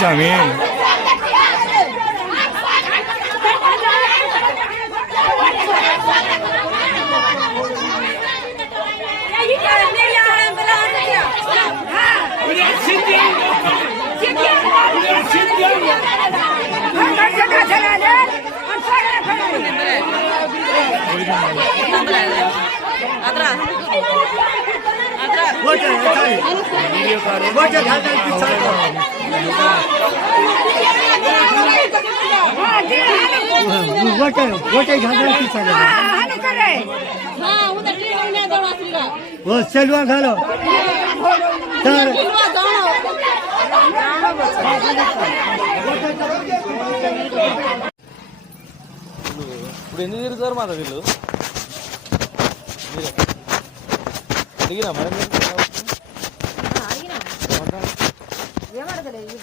Swamy Thank you. ఇల్లు స్వామి गोटे गोटे घालून की चालेल हो सेलवा घालो तर ఇప్పుడు ఎందుకు తిరుగుతారు మాత వీళ్ళు మీరే అడిగినా మరి? ఏమడగలేదు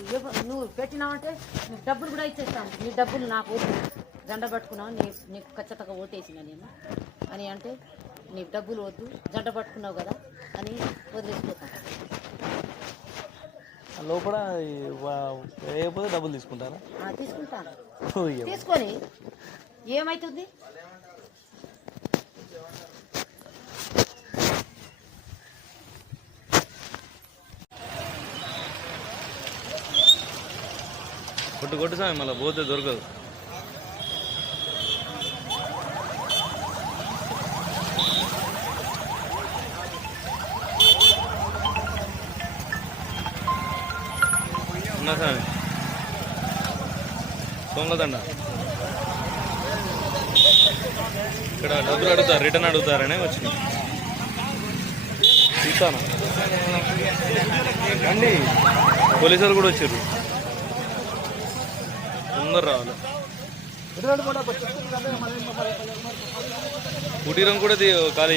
నువ్వు పెట్టినావంటే నీకు డబ్బులు కూడా ఇచ్చేస్తాను నీ డబ్బులు నాకు వద్దు జెండ పట్టుకున్నావు నీ నీకు ఖచ్చితంగా ఓటేసిన నేను. అని అంటే నీకు డబ్బులు వద్దు జెండ పట్టుకున్నావు కదా అని వదిలేసిపోతాను లోపల వేయకపోతే డబ్బులు తీసుకుంటారా? తీసుకుంటాను. తీసుకొని ఏమవుతుంది కొట్టు కొట్టు సామి మళ్ళీ పోతే దొరకదు. ఉన్నా సామి. తొంగదండ ఇక్కడ డబ్బులు అడుగుతారు రిటర్న్ అడుగుతారనే వచ్చింది చూస్తాను అండి పోలీసులు కూడా వచ్చారు ముందర రావాలి. కుటీరం కూడా ఖాళీ